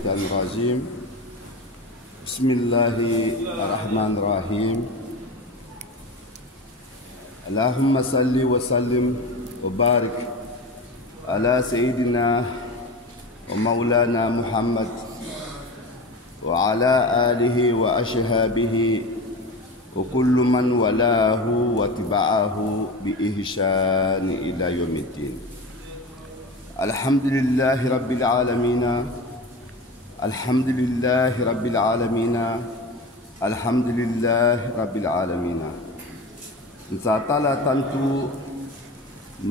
الشيطان الرجيم بسم الله الرحمن الرحيم اللهم صل وسلم وبارك على سيدنا ومولانا محمد وعلى آله وأصحابه وكل من ولاه واتبعه بإحسان إلى يوم الدين. الحمد لله رب العالمين الحمد لله رب العالمين الحمد لله رب العالمين. نساتالا تنتو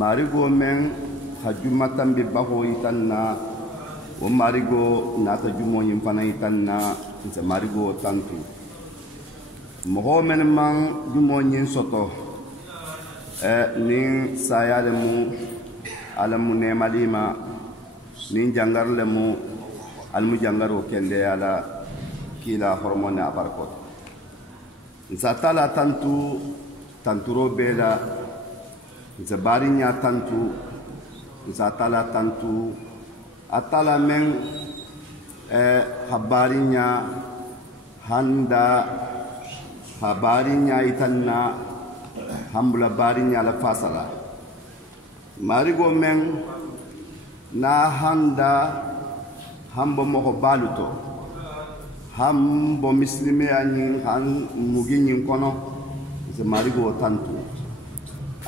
ماريغو من حجمة ببهو يتنا وماريغو ناتجمو ينفنا يتنا نسماريغو تنتو mɔgɔ mɛn man jumo nyin sɔtɔ ni saya lemu alamu nemalima ni jangar lemu almu jangaro kende ala kila hormone abarkot nsatala tanturo bela nsabarinya nsatala tantu atala men habarinya handa habarinya itanna hambula barinya la fasala marigo men na handa hambo moho baluto hambo muslime ani han muginyin kono se marigo tantu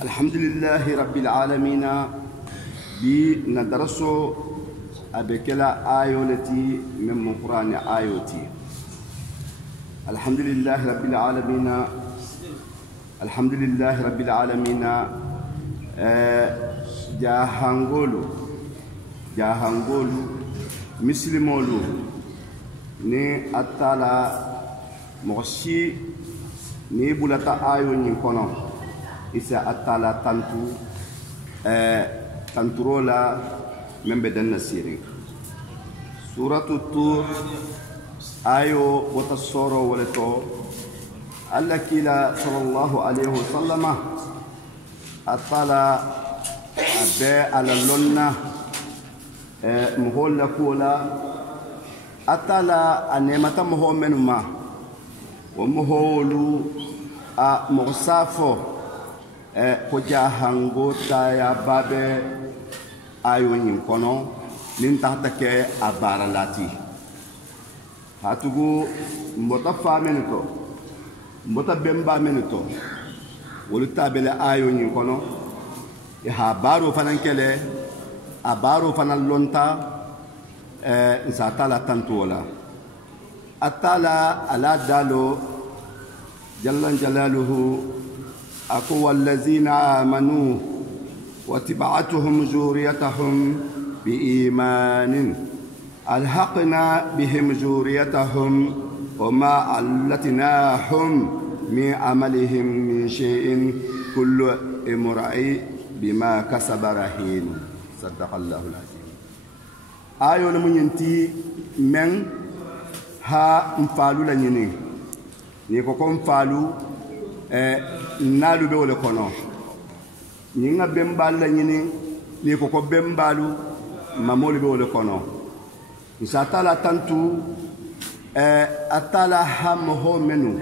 alhamdulillahi rabbil alamin bi nadaraso abekela ayolati min qur'ani ayoti. الحمد لله رب العالمين الحمد لله رب العالمين جاهانغولو مسلمولو ني أتالا مغشي ني بولتا آيو نيكونو إسا أتالا تنترولا من بدن نسيري سورة الطور ayo wata soro waleto alla kila sallallahu alaihi wasallam atala abe ala lonna muholla kula atala anemata muhomenuma wa muholu a mursafo ko jahango ya babe ayo nyin kono nin tahta ke abaralati hatugu mbota famenito mbota bemba menito wolu tabele ayo nyin kono e ha baro fanan kele a baro fanan lonta nsatala tantola atala ala dalo jalla jalaluhu aku wallazina amanu watiba'atuhum zuriyatahum biimanin ألحقنا بهم ذريتهم وما علتناهم من عملهم من شيء كل امرئ بما كسب رهين صدق الله العظيم. آية من ينتي من ها مفعلو لنيني نيكوكو مفعلو نالو بيولي كونو نينا بمبال لنيني نيكوكو بمبالو مامولي بيولي كونو isatala tantu atala hamho menu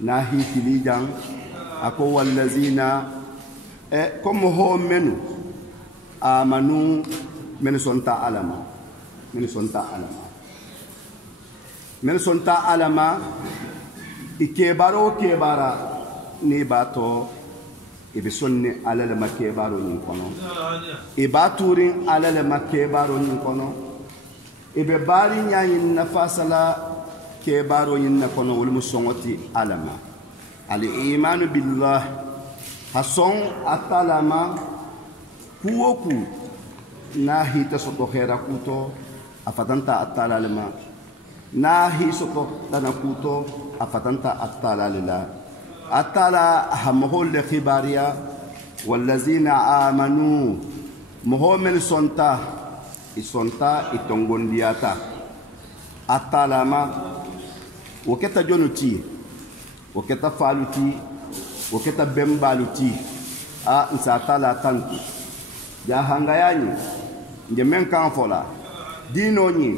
nahi kilijan ako wallazina comme ho menu amanu men sonta alama kebara ni bato ibe sonne alala makebaro ni kono ibaturin alala makebaro ni kono ibe bari nyanyin nafasala ke baro yin na kono wal musongoti alama al iman billah hason atalama kuoku nahi tasoto khera kuto afatanta atalalama nahi soto tanakuto afatanta atalalila atala hamhol khibaria wallazina amanu muhammad sonta isonta itongondiata atalama waketa jonuti waketa faluti waketa bembaluti a nsatala tantu jahangayani njemen kan fola dino nyi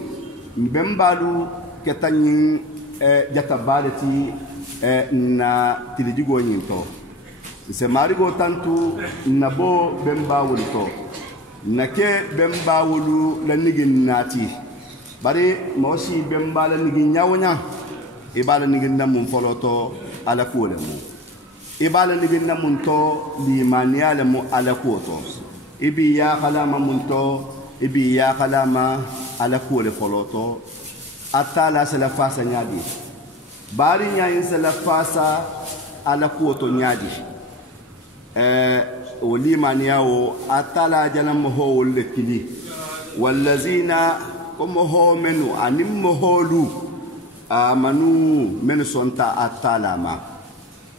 mbembalu ketanyin jatabaleti na tilijigo nyinto se marigo tantu nabo bemba wulto nake bemba wulu la nigin nati bari mosi bemba la nigin nyawonya ibala nigin namun foloto ala kulemu ibala nigin namun to limaniya lemu ala kuto ibi ya kalama munto ibi ya kalama ala kule foloto atala sala fasa nyadi bari nyayin sala fasa ala kuto nyadi وليمانيا أتلا جنم هو الكلي والذين هم هو منو أنم هولو آمنوا من سنتا أتلا ما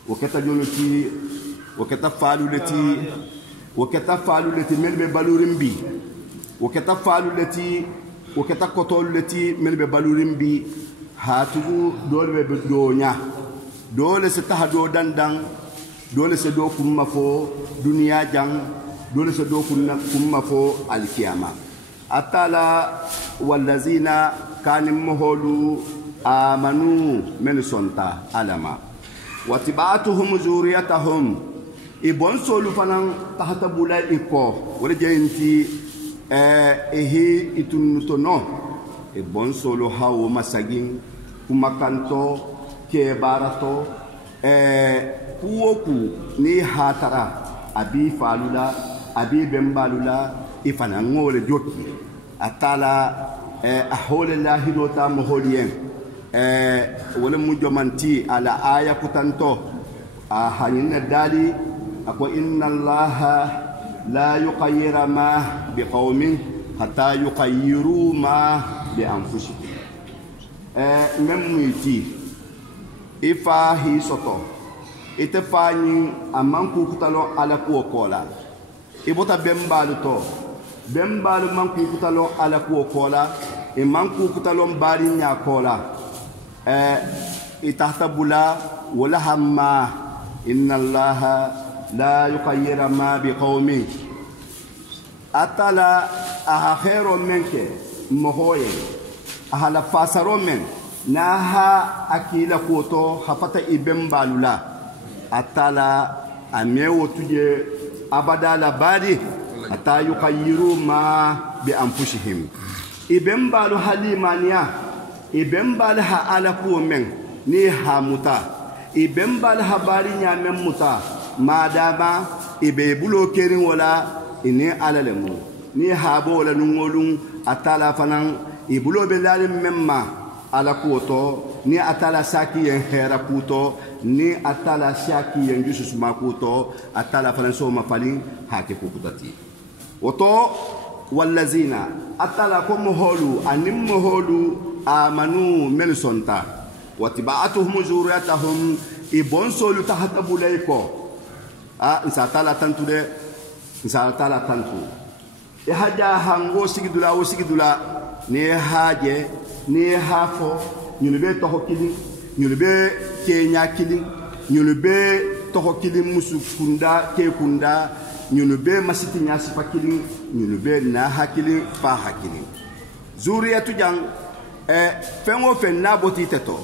وكتجولتي وكتفعلوا التي من ببالورين بي وكتفعلوا التي وكتقتلوا التي من ببالورين بي هاتو دول بدونيا دول ستهدو دندان dole se do kumma fo duniya jang dole se do kumma fo alkiyama atala wallazina kanim moholu amanu men sonta alama watibatuhum zuriyatahum ibon solu fanan tahta bulai iko wala jenti ehi itunutono ibon solu hawo masagin kumakanto ke barato kuwoku ni hatara abi falula abi bembalula ifana ngole jokki atala ahole lahi dota moholien wala mujomanti ala aya kutanto hanin dali ako inna allaha la yuqayyira ma biqaumin hatta yuqayyiru ma bi anfusihim memmuiti ifa hi soto ite fani amanku kutalo ala kuo kola ibota bembalu to bembalu manku kutalo ala kuo kola e manku kutalo mbari nya kola itahtabula wala hamma inna allaha la yuqayyira ma biqaumin atala akhairu menke mohoye ahala fasaro men naha akila kuoto hafata ibembalula atala amewo tuje abadala badi ata yuqayyiru ma bi anfusihim ibembalu halimania ibembalu ha ala ko men ni hamuta ibembalu habari nya men muta madama ibe bulo kerin wala ini alalemu ni habo wala nungolun atala fanan ibulo belalim memma ala kuoto ni atala saki yen hera kuto ni atala saki yen jusus makuto atala falanso mafalin hake kukutati woto wallazina atala kum holu anim holu amanu men sonta watiba'atuhum zuriyatuhum ibon solu tahta bulayko nsatala tantu de nsatala tantu e haja hango sigidula wo sigidula ni haje ni hafo nyulube toho kili nyulube kenya kili nyulube toho kili musu kunda ke kunda nyulube masiti nyasi pa kili nyulube na hakili pa hakili zuriyatu jang fengo fen na boti teto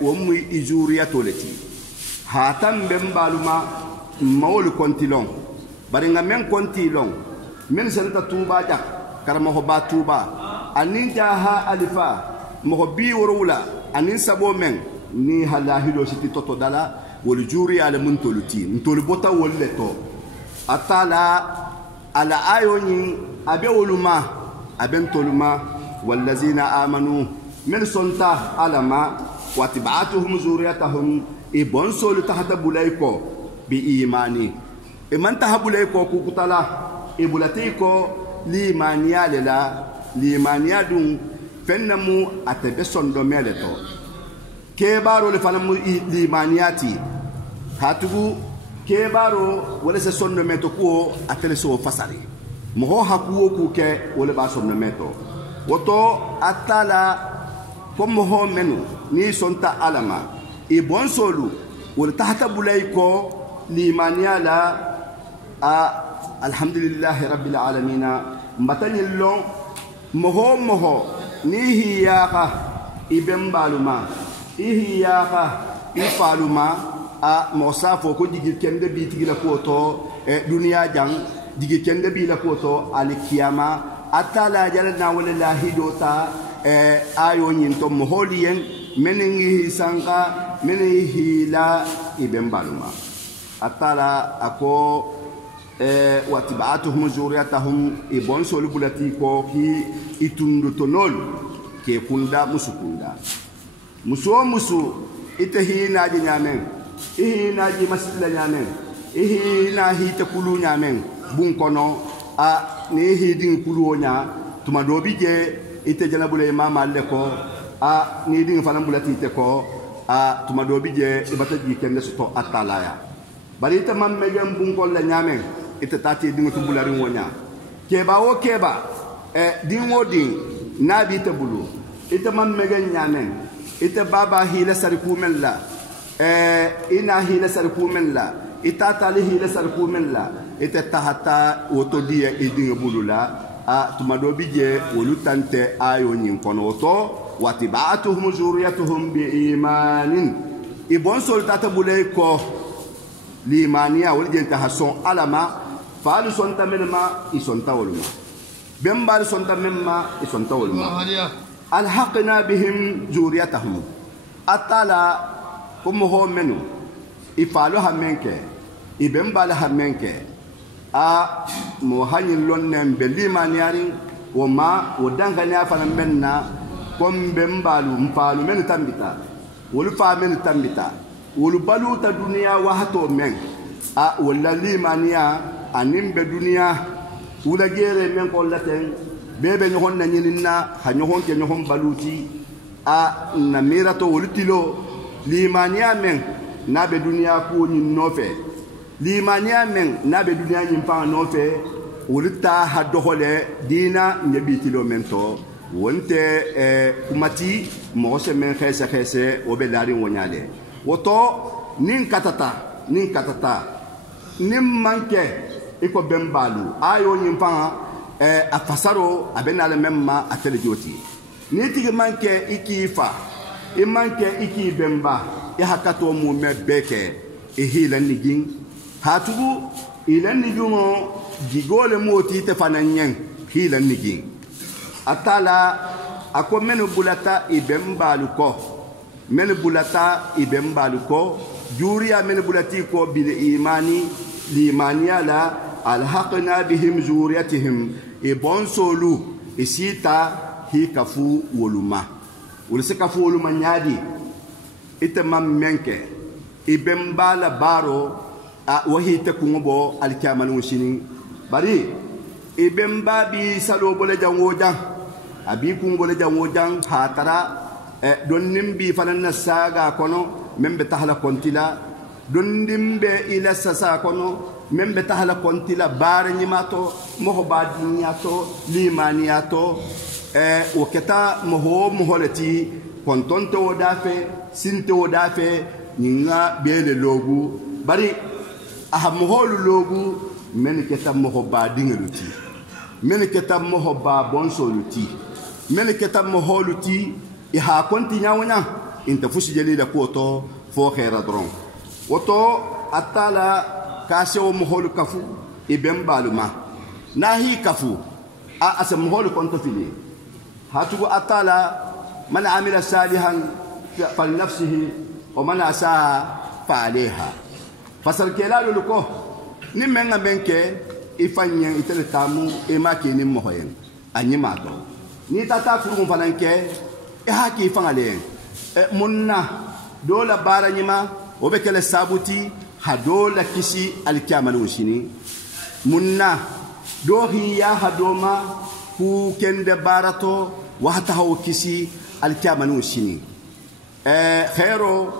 wo mu izuriyatu leti hatam bembaluma mawul kontilon baringa men kontilon men senta tuba jak karama ho ba tuba anin jaha alifa mo bi worula anin sabo men ni halahido siti toto dala wol juri ala muntoluti ntol bota wolle to atala ala ayoni abe woluma abentoluma wallazina amanu min sonta alama watiba'atuhum zuriyatuhum ibon solu tahta bulayko bi imani man tahabulayko kukutala ibulatiko limaniya lela limaniya dun fennamu atebe sondo meleto kebaro le fanamu limaniyati hatugu kebaro wala se sondo meto ko atele so fasari mo hakuwo ku ke wala ba sondo meto woto atala comme ho menu ni sonta alama e bon solu wala tahta bulayko limaniya la alhamdulillahi rabbil alamin mbatani long moho nihi yaka ibem baluma ihi yaka ifaluma a mosafo ko digi kende bi tigila ko to dunia jang digi kende bi la ko to al kiyama atala jalna wallahi dota ayo nyin to moholien menengi sanga menengi la ibem baluma atala ako واتبعتهم ذريتهم ibon solu bulati ko ki itundu tonol ke kunda musukunda musu ite hina ji nyamen hina ji masila nyamen hina hita kulu nyamen bun kono a ne hidin kulu onya tuma do bije ite jana bule mama le ko a ni din fana bulati te ko a tuma do bije ibata ji kende to atalaya bari ite mamme gem bun ko la nyamen ite tati dingo to bulari wonya keba o keba dingo din nabi te bulu ite man megen nyamen ite baba hila sariku mella ina hila sariku mella ita tali hila sariku mella ite tahata woto dia idingo bulula a tumado bije wolutante ayo nyin kono to watiba'atuhum zuriyatuhum bi imanin ibon soltata bulay ko limaniya wal jenta hason alama faalu sonta menma isonta woluma bembal sonta menma isonta woluma alhaqna bihim zuriyatahum atala kum ho menu ifalu hamenke ibembal hamenke a mohanyin lonnen belimaniari woma wodangani afana menna kom bembalu mpalu men tambita wolu fa men tambita wolu baluta dunia wahato men a wala limania anim be dunia wula gere men ko laten bebe nyohon na nyinina ha nyohon ke nyohon baluti a na mirato wultilo limania men na be dunia ko nyin nofe limania men na be dunia nyin pa nofe wulta ha dohole dina nyebitilo mento wonte kumati mo se men khese o be lari wonyale woto nin katata nin manke iko bembalu ayo nyimpa afasaro abenale memma atelejoti ni tigi manke ikifa imanke iki bemba hakato mu mebeke hilan nigin hatubu ilan nigungo gigole moti te fananyen hilan nigin atala ako menu bulata ibembalu ko menu bulata ibembalu ko juriya menu bulati ko bil imani limaniya la alhaqna bihim zuriyatihim ibon solu isita hikafu woluma ulse kafu woluma nyadi itamam menke ibembala baro a wahita kungo alkamalu shini bari ibemba bi salo bole jango jang abi kungo bole jango jang hatara don nimbi fanan saga kono membe tahla kontila don dimbe ila sasa kono membe tahla kontila bare nyimato moho badiniato limaniato o keta moho moholati kontonto odafe sinte odafe ninga bele logu bari aha moholu logu men keta moho badingeluti men keta moho ba bonsoluti men keta moholuti iha konti nyawnya inta fusi jalila koto fo khaira dron woto atala kaseo moholu kafu ibembaluma nahi kafu asa moholu konto fili hatugo atala man amila salihan falinafsihi wa man asaa fa alayha fasal kelalo luko ni menga benke ifanya itele tamu emake ni mohoyen anyima to ni tata furu falanke haki fangale munna dola baranyima obekele sabuti hadola kisi alkiamalu shini munna dohi ya hadoma ku kende barato wahata hawo kisi alkiamalu shini khairo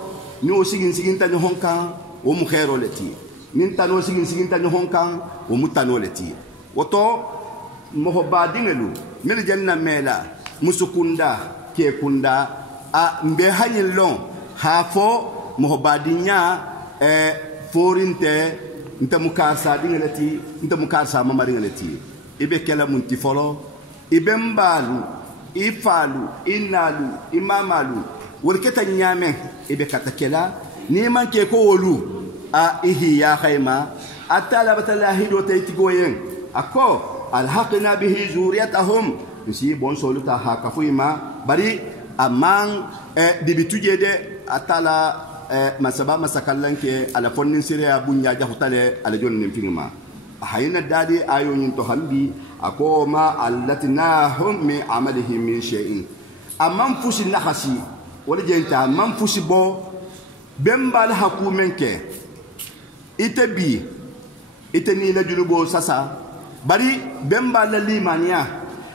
ni osigin tan honka o mu khairo leti min tan osigin tan honka o mu tanoleti woto mo badingelu mel janna mela musukunda ke kunda a mbe hanyin lon hafo mohobadinya forinte nta mukasa dingalati nta mukasa mama dingalati ibe kala munti folo ibe mbalu ifalu inalu imamalu warketa nyame ibe katakela ni manke ko wolu a ihi ya khayma atala batala hido taytigoyen ako alhaqna bihi zuriyatahum si bon soluta hakafuma bari amang dibituje de atala masaba masakallanke ala fonnin sire abunya jahutale ala jonnin fingma hayna dadi ayo nyin to hambi ako ma allatinahum min amalihim min shay'in amman fushi nahasi wala jenta man fushi bo bembal hakumenke itebi iteni la julubo sasa bari bembal limaniya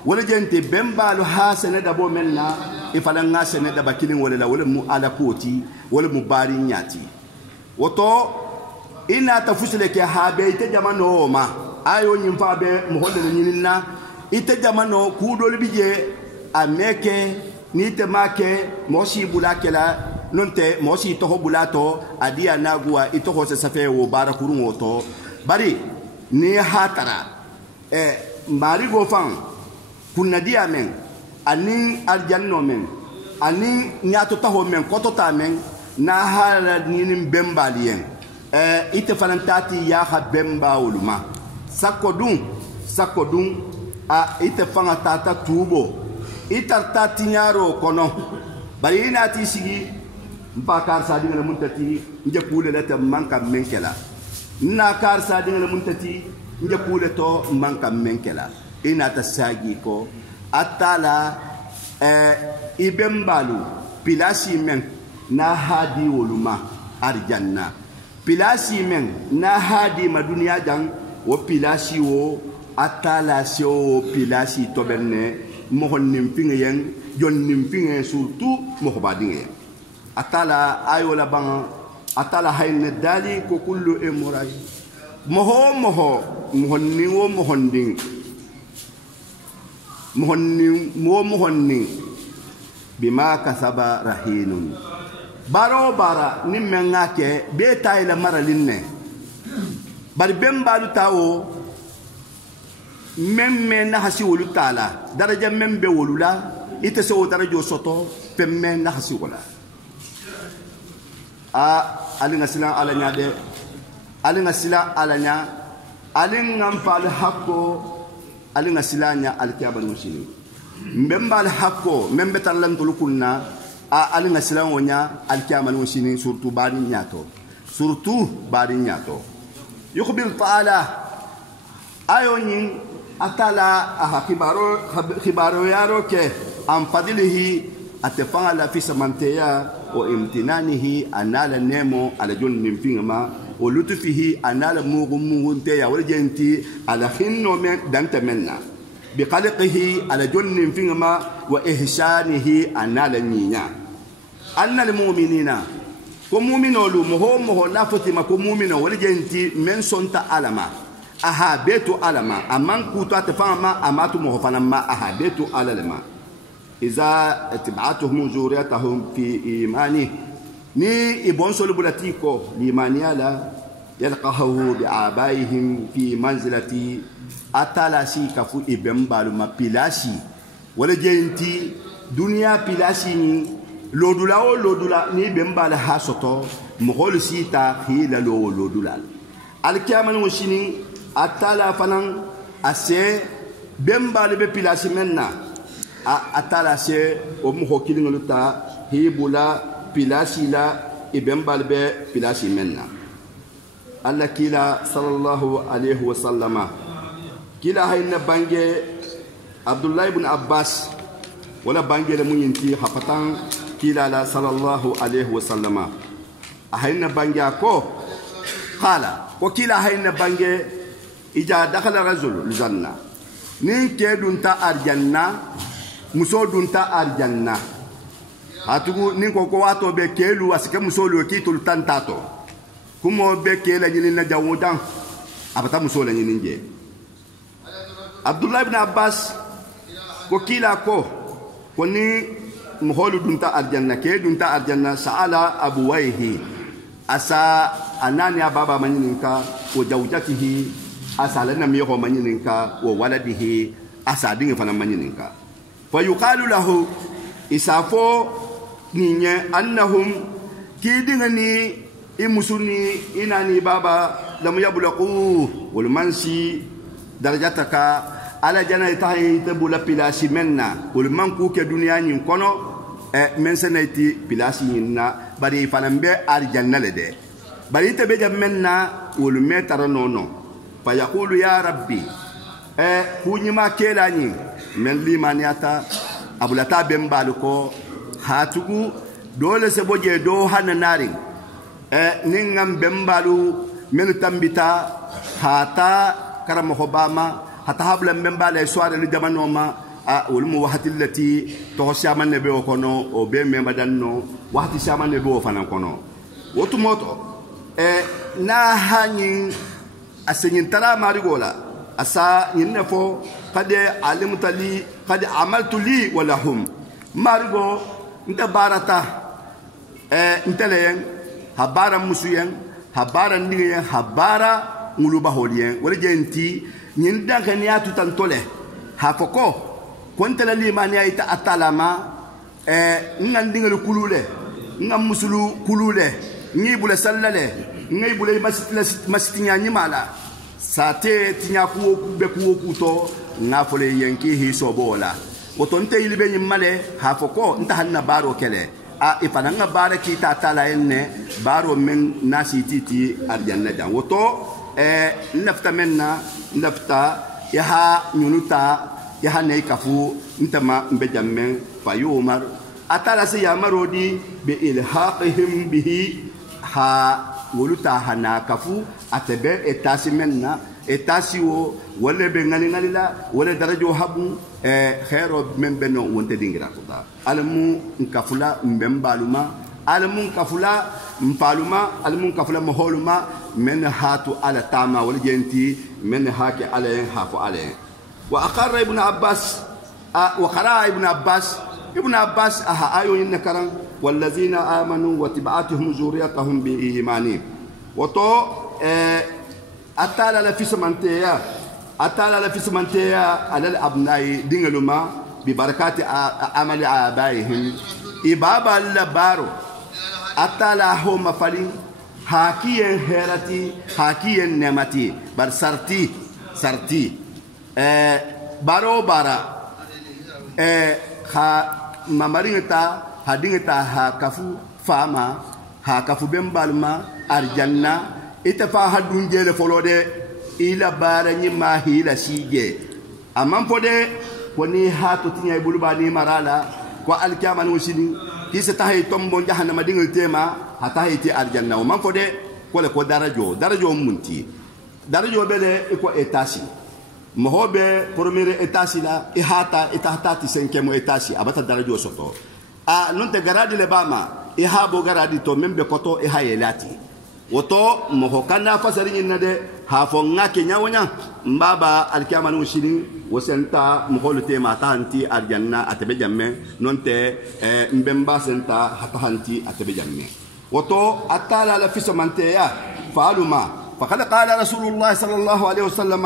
wala jente bembal hasana dabo menna ifalan ngasene daba kilin wala mu ala koti wala mu bari nyati woto ina ta fusile ke habe ite jamano ma ayo nyimfa be mo holle nyinna ite jamano kudol bije ameke ni te make mo si bulakela nonte mo si to bulato adia nagua ito ho se safe wo barakuru woto bari ni hatara mari go fan kunna dia men ani aljanno men ani nyato taho men koto ta men na hala nin bembalien ite fanantati ya ha bemba uluma sakodun a ite fanga tata tubo itarta tinyaro kono bari ina ti sigi mpakar sa dinga muntati nje kule leta manka menkela na kar sa dinga muntati nje kule to manka menkela ina ta sagi ko atala ibembalu pilasi men na hadi woluma arjanna pilasi men na hadi madunia jang wo pilasi wo atala sio pilasi to benne mo nimpinge yen jon nimpinge surtout mo badinge atala ayola bang atala hayne dali ko kullu emuray moho mohonni wo mohonding mohonni bima kasaba rahinun baro bara nimmenga ke be tayla maralinne bari bembalu tawo memme na hasi wolu tala daraja membe wolula ite so darajo soto pemme na hasi wala alinga sila alanya de alinga sila alanya alinga mpal hakko alinga silanya alkiyaba musini mbembal hakko membe talan tulukunna alinga sila wonya alkiyama musini surtout bari nyato yukhbil ta'ala ayonin atala khibaro yaro ke am fadilihi atafala fi samanteya wa imtinanihi anala nemo ala junnin fingama wa lutfihi anala mugunte ya warjenti ala hinno men danta menna bi khalqihi ala junnin fingama wa ihsanihi anala nyinya annal mu'minina ko mu'minolu moho lafatima ko mu'mino warjenti men sonta alama aha betu alama amman kutu atafama amatu muhfanama aha betu alalama iza tib'atuhum zuriyatahum fi imani ni ibon solubulatiko limaniala yalqahu bi'abaihim fi manzilati atalasi kafu ibembalu mapilasi wala jenti dunia pilasi ni lodula ni bembala hasoto mohol sita hila lodula alkiyaman washini atala fanan ase bembale be pilasi menna atala se o mu hokilin luta hibula pilasi la ibembale be pilasi menna alla kila sallallahu alaihi wasallama kila hayna bange abdullah ibn abbas wala bange le munyinti hafatan kila la sallallahu alaihi wasallama hayna bange ko qala ko kila hayna bange ija dakhala rajul janna nin ke dunta arjanna muso dunta arjanna atugu nin ko wato be kelu asike muso lo kitul tantato kumo be kela nyini na jawudan abata muso la nyini nje abdullah ibn abbas ko kila ko ni muholu dunta arjanna ke dunta arjanna saala abuwaihi asa anani baba manyininka wa zawjatihi asalana miyo manyininka wa waladihi asadinga fana manyininka فيقال له إسافو نيني أنهم كيدغني إمسوني إناني بابا لم يبلغوا والمنسي درجتك على جنة تهي تبولا بلاسي منا والمنكو كدنيا نكونو من سنتي بلاسي ننا بري فنبي أرجنا لده بري تبجا منا والمتر نونو فيقول يا ربي كوني ما كيلاني من لي مانياتا أبولتا بمبالكو هاتوكو دولة سبوجي دو هننارين نingam bembalu melu tambita hata karam hobama hata habla bembale soare li jamanoma ulmu wahati lati to shaman nebe okono o be membadanno wahati shaman nebe o fanan kono wotu moto na hanyin asenyin tara marigola asa yinnefo qad alimtali qad amaltu li wala hum marigo nta barata nteleyen habara musuyen habara ndiyen habara nguluba holien wala jenti nyin danka ni atu tantole hafoko kontela limani ayta atalama ngandingal kulule ngam musulu kulule ngibule sallale ngibule masitinya nyimala sate tinya ku be ku to ngafole yenki hisobola wotonte ilibe nyimale hafoko ntahanna baro kele ifananga bara kita tala enne baro men nasi titi arjanna dan woto nafta menna nafta yaha nyunuta yaha nei kafu ntama mbejamme fayumar atala se yamarodi bi ilhaqihim bihi ha woluta hana kafu atebe etasi menna etasiwo wala be ngani la wala darajo habu khairo men beno wonte dingira ko da alamu nkafula mbembaluma alamu nkafula mpaluma alamu nkafula moholuma men hatu ala tama wala jenti men haki ala hafu ala wa aqarra ibn abbas wa qara ibn abbas aha ayo innakaran wallazina amanu wa tib'atuhum zuriyatuhum bi imani wato atala la fismanteya على الأبناء دينغلوما ببركات عمل آبائهم إبابا اللبارو أتلا هو مفالين هاكيين هيرتي هاكيين نمتي بر سرتي بارو بارا ها ممارينتا هدينتا هاكفو فاما هاكفو بمبالما أرجانا إتفا هدون جيل فلودي ila bara ni mahila sige amman fode woni hatu tinya buluba ni marala kwa alkiyama no sini kisa tahay tombo jahannama dingel tema hata hiti aljanna man fode ko darajo munti darajo bele ko etasi mohobe premier etasi la ihata etahata cinquième etasi abata darajo soto non te garadi le bama ihabo garadi to membe koto ihayelati woto mohokana fasari nade hafonga kenyawanya mbaba alkiyama no shiri wosenta moholu tema tanti aljanna atebe jamme nonte mbemba senta hatahanti atebe jamme woto atala la fisamanteya faluma faqad qala rasulullah sallallahu alaihi wasallam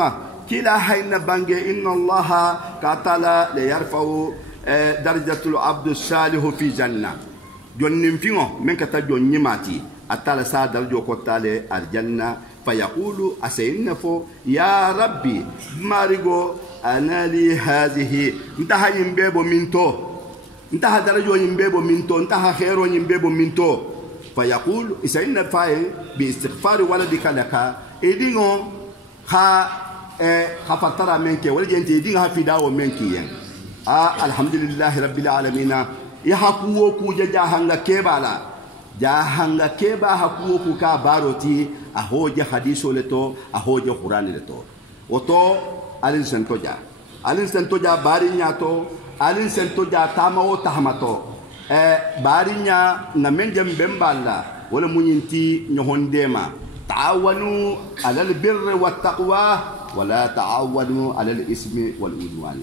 kila hayna bange inna allaha katala la yarfa'u darajatul abdu salih fi janna jonnim fingo men kata jonnimati atala sa darjo ko tale aljanna fayaqulu asayinfo ya rabbi marigo anali hadhihi ntaha yimbebo minto ntaha darajo yimbebo minto ntaha khairo yimbebo minto fayaqulu isayinna fa'i bi istighfar waladika laka edingo ha khafatara menke wala jenti edinga ha fidawo menki yen alhamdulillah rabbil alamin ya hakuwo ku jahanga kebala jahanga keba hakuwo ku ka baroti ahoja hadiso leto ahoja qur'ani leto woto alin sentoja barinya to alin sentoja tamawo tahmato barinya na menjem bemballa wala munyinti nyohondema ta'awanu alal birri wat taqwa wala ta'awanu alal ismi wal udwan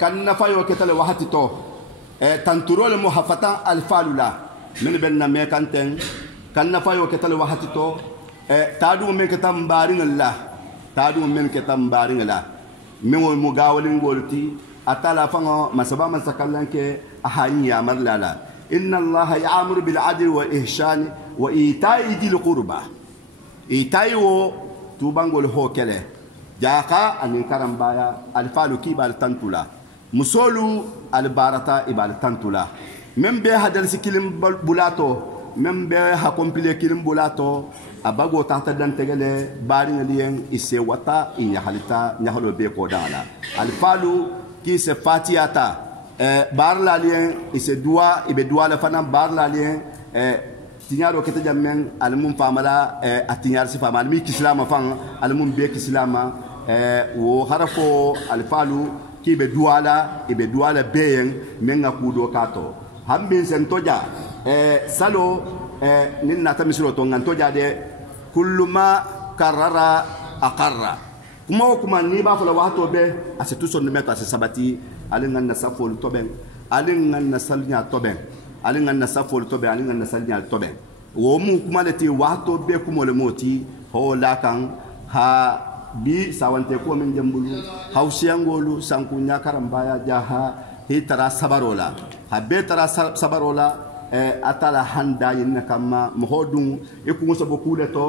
kan nafayo ketale wahati to tanturole muhafata alfalula min benna me kanten kan nafayo ketale wahati to tadu men ketam baringalla min wo mugawalin golti atala fango masaba man sakallanke ahani ya marlala inna allaha ya'muru bil adli wal ihsani wa ita'i dil qurba ita'i wo tubangol ho kele jaka anin karambaya alfalu kibal tantula musolu albarata ibal tantula membe hadal sikilim bulato membe ha compile kilim bulato abago tata dan tegele bari ngalien ise wata inya halita nyahalo be ko dala alfalu ki se fatiata bar la lien ise dua ibe dua la fana bar la lien tinyaro kete jamen almum famala atinyar si famal mi kislama fan almum be kislama wo harafo alfalu ki be duala ibe duala beyen menga kudo kato hambin sentoja salo nin nata misiro to ngantoja de kullu ma karara aqarra kuma ni ba fala wato be asetu son meto ase sabati alingan na safol to ben alingan na salnya to ben alingan na safol to ben alingan na salnya to ben wo mu kuma leti wato be kuma le moti ho lakan ha bi sawante ko min jambulu hawsiyangolu sankunya karambaya jaha hitara sabarola ha be tara sabarola atala handa yin kama mohodun ikungo so bokule to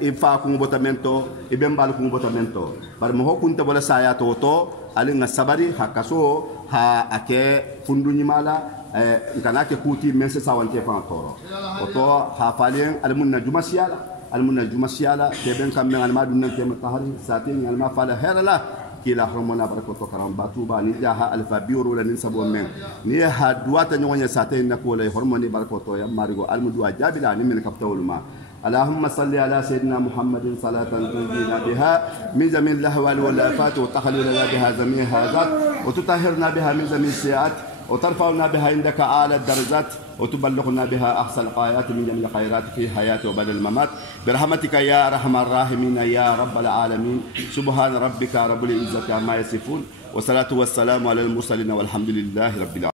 ifa kungo botamento ibembal kungo botamento bar moho kunta bola saya to alinga sabari hakaso ha ake fundunyi mala ngana ke kuti mense sawante fa toro oto ha falien almunna jumasiala keben kamme almadun nan tem tahari satin alma fala herala kila hormona barakoto karam batuba ni jaha alfa biuru la ninsabo men ni ha duata nyonya satin na ko lay hormoni barakoto ya marigo almudu ajabila ni min kaptawulma اللهم صل على سيدنا محمد صلاة تنجينا بها من جميع الأهوال والآفات وتخلل لنا بها جميع هذات وتطهرنا بها من جميع السيئات وترفعنا بها عندك أعلى الدرجات وتبلغنا بها أحسن الغايات من جميع الخيرات في حياة وبعد الممات برحمتك يا أرحم الراحمين يا رب العالمين سبحان ربك رب العزة عما يصفون والصلاة والسلام على المرسلين والحمد لله رب العالمين.